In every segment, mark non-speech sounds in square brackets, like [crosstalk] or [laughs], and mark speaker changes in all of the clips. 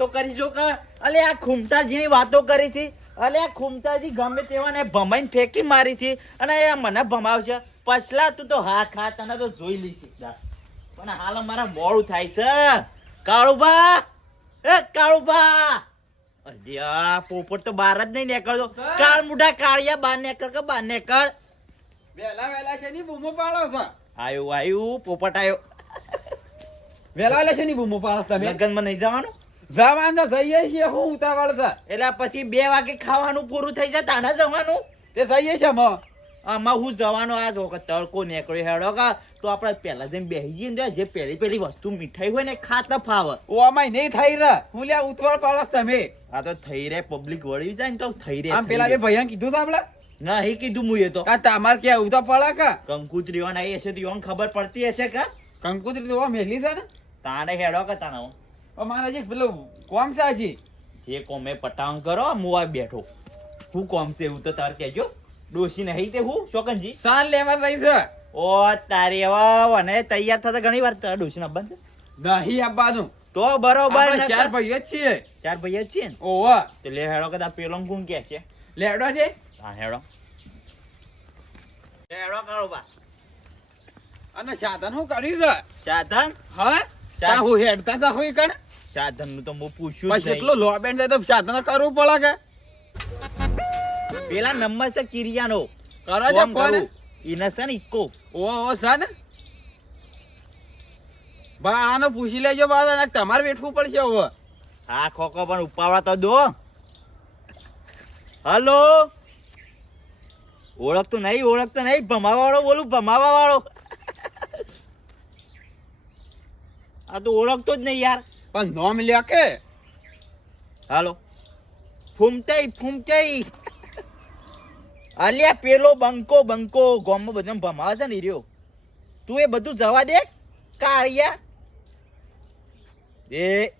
Speaker 1: વાતો કરી છો કે અલે આ ખુમતાજીની વાતો કરી છે. અલે આ ખુમતાજી ગમે તેવાને ભમાઈને ફેંકી મારી છે અને એ મને ભમાવશે. પછલા તું તો હા ખા તને તો જોઈ લઈશ પણ હાલ મારા મોડું થાય છે. કાળુબા એ કાળુબા અલ્યા પોપટ તો બહાર જ નહીં નીકળતો. કાળ મુઢા કાળિયા બહાર નીકળ કે બહાર નીકળ?
Speaker 2: વેલા વેલા છે ની બૂમો પાડો છે.
Speaker 1: આયો આયો પોપટ આયો.
Speaker 2: વેલા વેલા છે ની બૂમો પાડો તમે?
Speaker 1: લગ્નમાં નહીં જવાનું?
Speaker 2: જવાન જઈએ છીએ હું ઉતાવળ છે.
Speaker 1: એટલે પછી બે વાગે ખાવાનું પૂરું થઈ જાય તાણા જવાનું?
Speaker 2: તે જઈએ છે મો
Speaker 1: આમાં હું જવાનો આ જો તડકો નીકળ્યો હેડો કા તો આપણે પહેલા જઈને બેસી જઈએ ને જે પહેલી પહેલી વસ્તુ મીઠાઈ હોય ને એ ખાતા ફાવે.
Speaker 2: ઓ આમાં નહીં થઈ રહે. હું લ્યા ઉતાવળ પાડો તમે.
Speaker 1: આ તો થઈ રે પબ્લિક વળી જાય ને તો થઈ રે
Speaker 2: આમ પેલા બે ભૈયા કીધું તો આપણે?
Speaker 1: નહીં કીધું મું એ તો.
Speaker 2: કા તમાર કે આવું તો પડે કા?
Speaker 1: કંકુત્રીઓ આવી હશે તો ઈવોને ખબર પડતી હશે કા?
Speaker 2: કંકુતરી તો મેલી છે ને.
Speaker 1: તાણે હેડો કા તાણે
Speaker 2: અમારા જે પેલો કોમ છે હજી.
Speaker 1: જે કોમે પટાંગ કરો હું આ બેઠો. હું કોમ છે એવું તો તાર કહેજો. ડોસી નહીં તે હું શોકનજી
Speaker 2: સાલ લેવા તઈ છે.
Speaker 1: ઓ તારી હવે અને તૈયાર થતા ઘણી વાર તારા ડોસી ના બંધ.
Speaker 2: નહીં આપવાનું.
Speaker 1: તો બરોબર
Speaker 2: ચાર ભાઈઓ જ છીએ.
Speaker 1: ચાર ભાઈ જ છીએ
Speaker 2: ઓવા.
Speaker 1: તો લે હેડો કદા પેલો કોણ કે છે?
Speaker 2: લેડો છે?
Speaker 1: હા હેડો. હેડો કરો બા.
Speaker 2: અને સાધન હું કર્યું છે?
Speaker 1: સાધન?
Speaker 2: હા? તા હું હેડતા તા હોય કણ?
Speaker 1: સાધનનું તો હું પૂછ્યું
Speaker 2: પછી એટલો લો બેન તો સાધન કરવું પડે કે?
Speaker 1: પેલા નંબર છે કિરિયાનો.
Speaker 2: કરો છો
Speaker 1: ફોન? કરું. છે ને ઇક્કો.
Speaker 2: ઓ ઓ છે ને? બા આનો પૂછી લેજો બાદ તમારે બેઠવું પડશે હવે.
Speaker 1: હા ખોખો પણ ઉપાડવા તો દો. હલો? ઓળખતો નહીં ઓળખતો નહીં. ભમાવા વાળો બોલું ભમાવા વાળો આ તો ઓળખતો જ નહીં યાર.
Speaker 2: પણ નોમ લ્યો કે.
Speaker 1: હાલો. ફૂમતાઈ ફૂમતાઈ અલ્યા પેલો બંકો બંકો ગોમમાં બધા ભમાવે છે ને રહ્યો તું એ બધું જવા દે કાળિયા. એ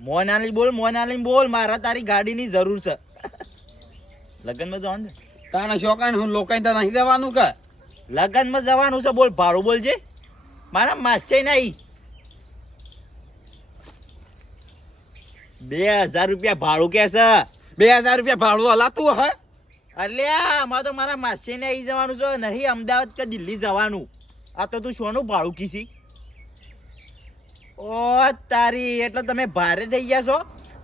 Speaker 1: મોનાલી બોલ મોનાલી બોલ મારા તારી ગાડીની જરૂર છે. લગનમાં જવાનું છે.
Speaker 2: તાના શોકાન હું લોકાઈ તો નહીં દેવાનું કે.
Speaker 1: લગ્નમાં જવાનું છે બોલ ભાડું બોલજે. મારા માસે નહીં. બે હજાર રૂપિયા ભાડું કે છે?
Speaker 2: બે હજાર રૂપિયા ભાડું હલાતું હે?
Speaker 1: એટલે આમાં તો મારા માસીને આવી જવાનું છે નહીં અમદાવાદ કે દિલ્હી જવાનું. આ તો તું શોનું ભાડું કીસી ઓ તારી એટલે તમે ભારે થઈ ગયા છો?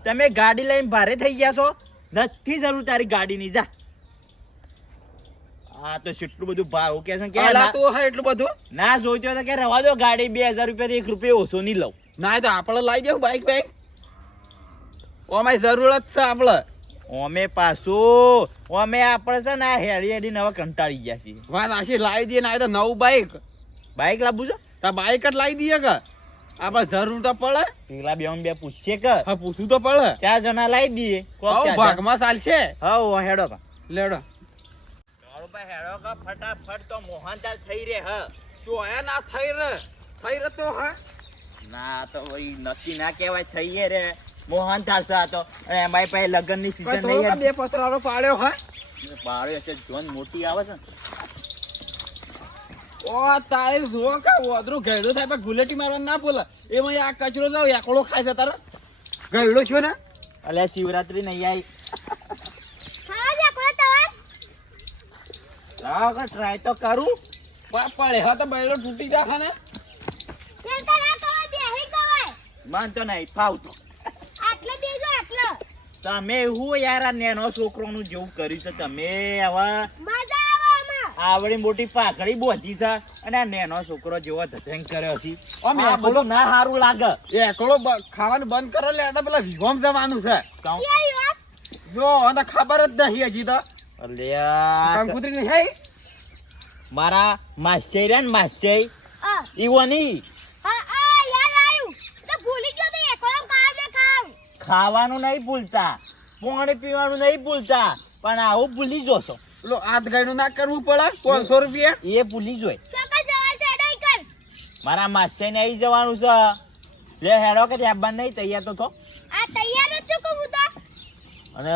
Speaker 1: તમે ગાડી લઈને ભારે થઈ ગયા છો? નથી જરૂર તારી ગાડીની જા. હા તો એટલું બધું ભાડું કે છે કે ના-
Speaker 2: હલાતું એટલું બધું?
Speaker 1: ના જોઈતો તો કે રવા દો ગાડી બે હજાર રૂપિયા એક રૂપિયા ઓછો નહીં લઉં.
Speaker 2: ના તો આપણે લાવી દેવું બાઈક બાઈક ઓમાય જરૂરત છે આપણે
Speaker 1: અમે પાછું અમે આપણે છે ને આ હેડી હેડીને હવે કંટાળી ગયા છીએ.
Speaker 2: વાત આશી લાવી દઈએ ને એ તો નવું બાઈક
Speaker 1: બાઈક લાવવું છે?
Speaker 2: તો બાઈક જ લાવી દઈએ કે? આપણે જરૂર તો પડે.
Speaker 1: પેલા બે બે પૂછીએ કે?
Speaker 2: હા પૂછવું તો પડે.
Speaker 1: ચાર જણા લાવી દઈએ.
Speaker 2: ભાગમાં ચાલશે.
Speaker 1: હા હેડો કા.
Speaker 2: લેડો.
Speaker 1: હેડો કા ફટાફટ તો મોહનદાસ થઈ રે હ.
Speaker 2: શું આયા ના થઈ રે? થઈ રે તો હા?
Speaker 1: ના તો ભાઈ નક્કી ના કહેવાય થઈએ રે. મોહનદાસ આ હતો. અને એમાં પાસે લગ્નની સીઝન નહીં
Speaker 2: બે પતરારો પાડ્યો હા
Speaker 1: પાડ્યો છે જોન મોટી આવે છે
Speaker 2: ઓ તારે જો કે ઓદરું ઘેડો થાય પણ ગુલેટી મારવા ના બોલે. એમાં આ કચરો લાવ એકડો ખાય છે તારે ઘેડો છો ને?
Speaker 1: અલે શિવરાત્રી નહીં આવી ટ્રાય તો કરું.
Speaker 2: પણ પડે હા તો બૈડો તૂટી જા ને?
Speaker 1: મન તો નહીં ફાવતું. તમે હું યાર આ નેનો છોકરોનું જેવું કર્યું છે. તમે હવે આવડી મોટી પાઘડી બોધી છે અને આ નેનો છોકરો જેવો ધધેંગ કર્યો છે.
Speaker 2: અમે
Speaker 1: આ
Speaker 2: એકલો
Speaker 1: ના સારું લાગે.
Speaker 2: એકડો બ- ખાવાનું બંધ કરો લે આ પેલા વિગોમ જવાનું છે.
Speaker 1: કહું,
Speaker 2: જો અને ખબર જ નહીં હજી તો.
Speaker 1: અલ્યા
Speaker 2: કુતરી ની હે?
Speaker 1: મારા માસ્ટર માસ્ટર ઈવોની. ખાવાનું નહીં ભૂલતા પાણી પીવાનું નહીં ભૂલતા પણ આવું ભૂલી જોશો.
Speaker 2: પેલો હાથ ગાયનું ના કરવું પડે? પાંચસો રૂપિયા?
Speaker 1: એ ભૂલી જોઈ મારા માસ્ટર ને આવી જવાનું છે. લે હેડો કે ત્યાં બંધ નહીં તૈયાર તો થો. અને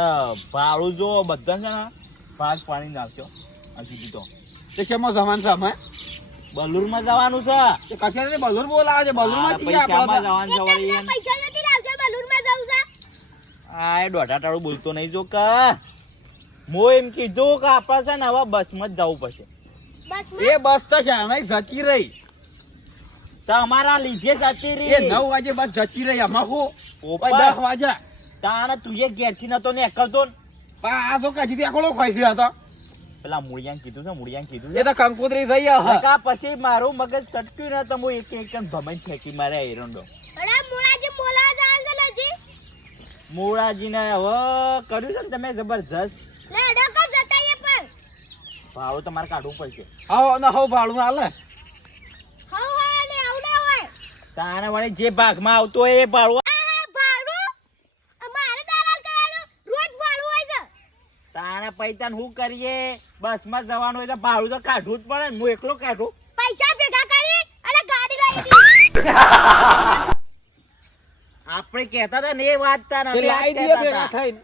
Speaker 1: ભાડું જો બધા છે ને ભાગ પાણી નાખજો હજી દીધો.
Speaker 2: તે શેમાં જવાનું છે અમે?
Speaker 1: બલુરમાં જવાનું છે.
Speaker 2: તે કચેરી બલુર બોલાવે છે?
Speaker 1: બલુરમાં
Speaker 2: છીએ આપણે
Speaker 1: જવાનું છે વળી એને.
Speaker 3: પૈસા નથી લાવશે બલૂનમાં જવું છે
Speaker 1: આ દોઢા ટાળું બોલતો નહીં જો કા. મો એમ કીધું કે આપણે છે ને હવે બસમાં જ જવું પડશે.
Speaker 2: એ બસ તો શાણાઈ જતી રહી.
Speaker 1: તમારા લીધે જતી
Speaker 2: એ
Speaker 1: રહી
Speaker 2: નવ વાગે બસ જતી રહી આમાં હું. દસ વાગ્યા
Speaker 1: તાણે તું એ ઘેરથી નતો ને એકલતો ને.
Speaker 2: પણ આ તો કજી એકલો ખાઈ છે હતો.
Speaker 1: પેલા મૂળિયાને કીધું છે મૂળિયાને કીધું
Speaker 2: એ તો કંકોત્રી થઈ ગયા
Speaker 1: પછી મારું મગજ સટક્યું ને તો હું એક એક ભમાઈ ફેંકી મારે એરંડો
Speaker 3: અરે મોરાજી બોલા જાંગે નજી
Speaker 1: મૂળાજીને હવે કર્યું છે ને તમે જબરજસ્ત? ભાવ તમારે કાઢવું પડશે.
Speaker 2: હા ને હો ભાડું હાલે.
Speaker 3: હવ આવડા
Speaker 1: વળી જે ભાગમાં આવતો હોય એ ભાડું
Speaker 3: આહા ભાડું? અમારે દલાલ કરવાનું? રોજ ભાડું હોય છે.
Speaker 1: તાણે પૈતાને શું કરીએ? બસમાં જવાનું હોય તો ભાડું તો કાઢવું જ પડે હું એકલો કાઢું.
Speaker 3: પૈસા ભેગા કરી અને ગાડી લઈ [laughs]
Speaker 1: આપણે કહેતા હતા ને એ વાત તાને
Speaker 2: તે લાઈ દઈએ ભેગા થઈને.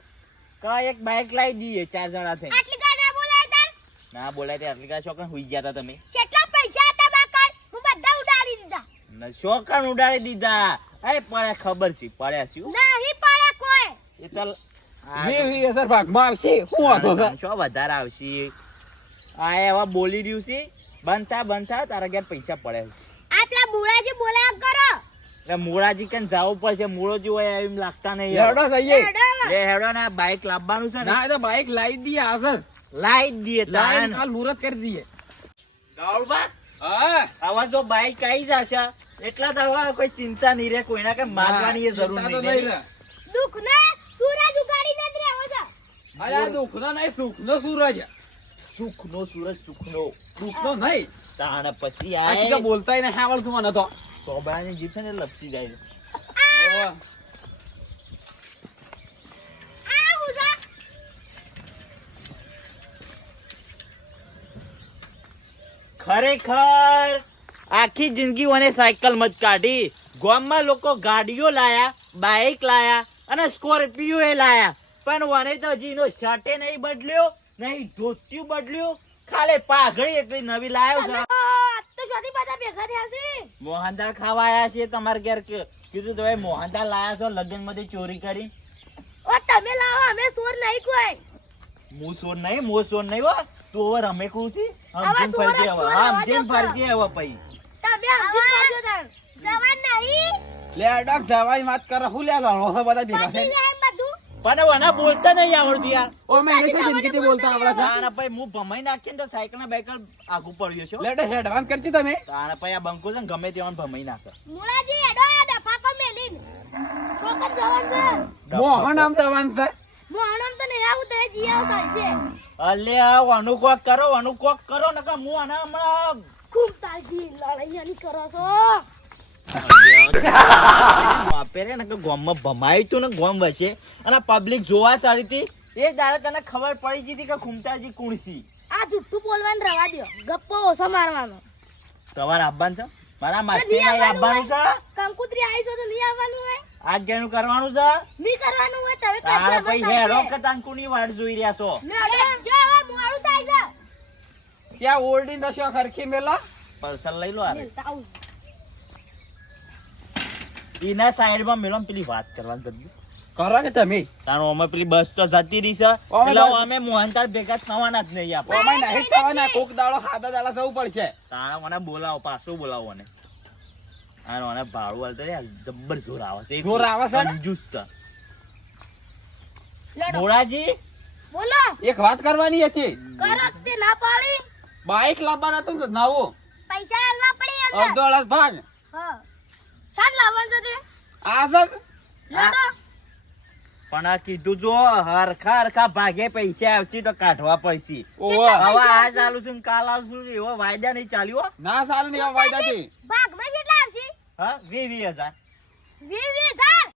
Speaker 1: કે એક બાઇક લાવી દઈએ ચાર જણા થઈ
Speaker 3: આટલી કા ના બોલાય તાર?
Speaker 1: ના બોલાય તે આટલી કાંઈ શોખન હુઈ ગયા હતા તમે.
Speaker 3: કેટલા પૈસા હતા બાકર હું બધા ઉડાડી દીધા.
Speaker 1: ને શોખન ઉડાડી દીધા. એ પડ્યા ખબર છે પડ્યા છે
Speaker 3: નહીં પડે કોઈ.
Speaker 1: એ તો
Speaker 2: વી
Speaker 1: તો-
Speaker 2: ભાગમાં આવશે. શું વાંધો છે?
Speaker 1: શું વધારે આવશે? આ એવા બોલી રહ્યું છે. બનતા બનતા તારા ઘેર પૈસા પડે
Speaker 3: આ પેલા બુડાજી બોલા કરો.
Speaker 1: એટલે મૂળાજી કન જવું પડશે. મૂળોજી હોય એમ લાગતા નહીં
Speaker 2: હેડો થઈએ
Speaker 1: લે હેડો ને બાઇક લાવવાનું છે ના.
Speaker 2: તો બાઈક લાવી દઈએ હાજર
Speaker 1: લાવી દઈએ
Speaker 2: લાઈન કાલ મુહૂર્ત કરી દઈએ.
Speaker 1: રાહુલબા
Speaker 2: હા.
Speaker 1: આવા જો બાઇક આવી જશે એટલા તો હવે કોઈ ચિંતા નહીં રે. કોઈના કે મારવાની એ જરૂર
Speaker 2: ચિંતા તો
Speaker 1: નહીં.
Speaker 3: દુઃખ ને સૂરજ ઉગાડી દે રે છે.
Speaker 2: અરે આ દુઃખનો નહીં સુખ નો સૂરજ.
Speaker 1: સુખનો સૂરજ સુખનો.
Speaker 2: દુઃખનો નહીં.
Speaker 1: તાણ પછી
Speaker 2: આ શીખા બોલતાય નહીં આવડતું મને તો.
Speaker 1: સોબરાની જીભ છે ને લપસી જાય છે.
Speaker 3: હું
Speaker 1: ખરેખર આખી જિંદગી મને સાયકલ મત કાઢી. ગામમાં લોકો ગાડીઓ લાયા બાઇક લાયા અને સ્કોર્પિયો એ લાયા. પણ મને તો હજી નો શર્ટે નહીં બદલ્યો. નહીં ધોતિયું બદલ્યું. ખાલી પાઘડી એટલી નવી લાયો છે.
Speaker 3: આ તો શોધી બધા ભેગા થયા છે.
Speaker 1: મોહનદાળ ખાવા આયા છીએ તમારે ઘેર કીધું તમે મોહનદાળ લાયા છો લગ્નમાંથી ચોરી કરી.
Speaker 3: ઓ તમે લાવો અમે સોર નહીં કોઈ.
Speaker 1: હું સોર નહીં મો સોર નહીં હો. તું હવે રમેકડું છે?
Speaker 3: હવે
Speaker 1: સમજીને
Speaker 3: સોર
Speaker 1: ફરજે હવે. હમ
Speaker 3: જેમ
Speaker 1: ફરજે હવે પઈ
Speaker 3: તમે હમ જેમ તાણ. જવાન નહીં.
Speaker 2: લે અડક જવાની વાત કર. હું લે લાવો બધા ભેગા
Speaker 1: પણ બોલતા નહીં આવડતું યાર.
Speaker 2: ઓ મેં એને શું જિંદગીથી બોલતા આવડે છે?
Speaker 1: તાણા ભાઈ હું ભમાઈ નાખીને તો સાયકલ ના બાઇકલ આગુ પડ્યો છો
Speaker 2: લેડે હેડવાન કરતી તમે.
Speaker 1: તાણા ભાઈ આ બંકો છે ને ગમે તેવાનું ભમાઈ નાખે.
Speaker 3: મુળાજી એડો આ ડફાકો મેલીન. છોકર જવાન છે.
Speaker 2: મોહન આમ જવાન છે?
Speaker 3: મોહણમ તો નહીં આવું તો સાંજે.
Speaker 1: અલે આ કોક કરો કોક કરો ને કે હું આના હમણાં
Speaker 3: ખૂબ તારજી લડાઈયાની કરો છો.
Speaker 1: વાપરે ને કે ગોમમાં ભમાયું તું ને ગોમ વચ્ચે અને પબ્લિક જોવા સારી હતી એ દાડે તને ખબર પડી ગઈ હતી કે ખુમતાજી કુણસી
Speaker 3: આ જુઠ્ઠું બોલવાનું રવા દો ગપ્પો ઓછો મારવાનો.
Speaker 1: તમારે આબાન છે? મારા માસી આવવાનું છે?
Speaker 3: કંકુત્રી આવી છે તો લઈ આવવાનું હોય?
Speaker 1: આજ જેનું કરવાનું છે?
Speaker 3: ની કરવાનું હોય તમે
Speaker 1: તારા ભાઈ હેરો. કે તાંકુની વાડ જોઈ રહ્યા છો.
Speaker 3: જો હવે મોડું થાય છે.
Speaker 2: ત્યાં ઓરડી નશો ખરખી મેલો?
Speaker 1: પરસલ લઈ લો આ
Speaker 3: મેલતા આવું.
Speaker 1: એના સાઈડમાં મેડમ પેલી વાત કરવાની બધી
Speaker 2: કરો કે તમે.
Speaker 1: તારો અમે પેલી બસ તો જતી રહી છે. એટલે અમે મોહનતાળ ભેગા થવાના જ નહીં આપણે.
Speaker 2: અમે નહીં થવાના કોક દાડો ખાધા દાડા થવું પડશે.
Speaker 1: તારા મને બોલાવો પાછું બોલાવો મને. આનો મને ભાડું હાલતો યાર જબ્બર જોર આવે છે.
Speaker 2: જોર આવે છે?
Speaker 1: કંજૂસ છે.
Speaker 3: બોળાજી
Speaker 1: ભોળાજી
Speaker 3: બોલો.
Speaker 2: એક વાત કરવાની હતી.
Speaker 3: કરો તે ના પાડી.
Speaker 2: બાઈક લાવવાના હતું નાવો.
Speaker 3: પૈસા આલવા પડી અંદર.
Speaker 2: અડધો અડધ ભાગ.
Speaker 3: હા. શાન લાવવાનું છે તે?
Speaker 2: આ સર?
Speaker 3: લેડો.
Speaker 1: પણ આ કીધું જો હરખા હરખા ભાગે પૈસા આવશે તો કાઢવા પડશે. હવે આ ચાલુ છું કાલ આવશું એવો વાયદા નહીં ચાલ્યો
Speaker 2: ના સાલની વાયદા થી
Speaker 3: ભાગમાં કેટલા આવશે?
Speaker 1: હા વી વી હજાર.
Speaker 3: વી વી હજાર?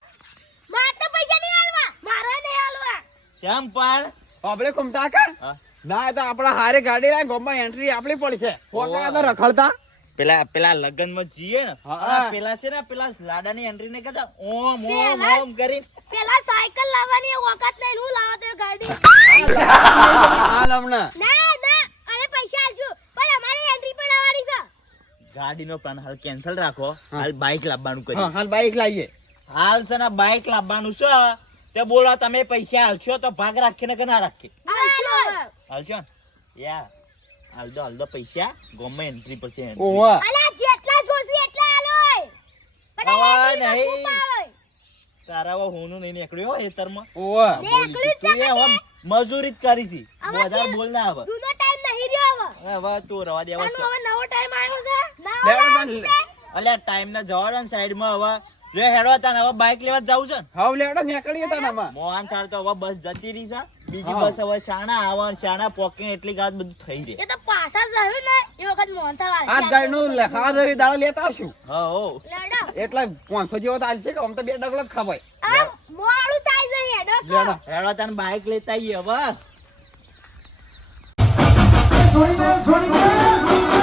Speaker 3: મારે તો પૈસા નહીં આલવા મારે નહીં આલવા
Speaker 1: શ્યામ પણ
Speaker 2: આપણે કુમતા કા? ના તો આપણા હારે ગાડી લાય ગોમાં એન્ટ્રી આપણી પડશે. ફોટા તો રખડતા.
Speaker 1: પેલા પેલા લગનમાં જઈએ ને પેલા છે ને પેલા લાડાની એન્ટ્રી ને કહેતા ઓમ ઓમ ઓમ કરી
Speaker 3: પેલા સાયકલ લાવવાની વખત નહીં હું લાવવા તે ગાડી.
Speaker 2: હાલ હમણાં
Speaker 3: ના. ના અરે પૈસા આલજો પણ અમારી એન્ટ્રી પણ આવવાની છે.
Speaker 1: ગાડીનો પ્લાન હાલ કેન્સલ રાખો હાલ બાઇક લાવવાનું
Speaker 2: હા
Speaker 1: કરી
Speaker 2: હાલ બાઈક લાવીએ.
Speaker 1: હાલ છે ને બાઇક લાવવાનું છે. તે બોલો તમે પૈસા હાલશો તો ભાગ રાખીને કે ના રાખીએ? હાલશો ને? યા હાલ દો હાલ દો પૈસા ગમે એન્ટ્રી પર છે
Speaker 2: ઓવા.
Speaker 3: અલા જેટલા જોસી એટલા આલોય પણ
Speaker 1: આવા
Speaker 3: આ entry માં
Speaker 1: નહીં. તારા હવે હોનું નહીં નીકળ્યો હો ખેતરમાં.
Speaker 2: ઓવા.
Speaker 1: નીકળી હવે મજૂરી જ કરી છે. વધારે બોલ ના હવે
Speaker 3: જૂનો ટાઈમ નહીં રહ્યો હવે.
Speaker 1: હવે તો રવા દે હવે
Speaker 3: હવે નવો ટાઈમ આવ્યો છે.
Speaker 2: તને.
Speaker 1: અલ્યા ટાઈમ ના જવાનો સાઈડમાં સાઈડમાં હવે. લે હેડવા તાને હવે બાઇક લેવા જાવ છે
Speaker 2: હવે લેડો નીકળીએ તાનામાં
Speaker 1: મોહન થાળ તો હવે બસ જતી રહી છે. બીજી બસ હવે શાણા આવણ ને શાણા પોકે એટલી ગાત બધું થઈ જાય
Speaker 3: એ તો પાછા જ ને એ વખત મોહનથાળ
Speaker 2: આ
Speaker 3: વાંચી
Speaker 2: ગાયનું લખા દે દાળ લેતા આવશું
Speaker 1: હા હો
Speaker 2: એટલે પાંચસો જેવો તો આલશે કે આમ તો બે ડગલા જ ખવાય
Speaker 3: આ મોડું થાય છે હેડો
Speaker 2: હેડો
Speaker 1: હેડો તને બાઇક લેતા આવીએ હવે
Speaker 4: છોડી દે છોડી દે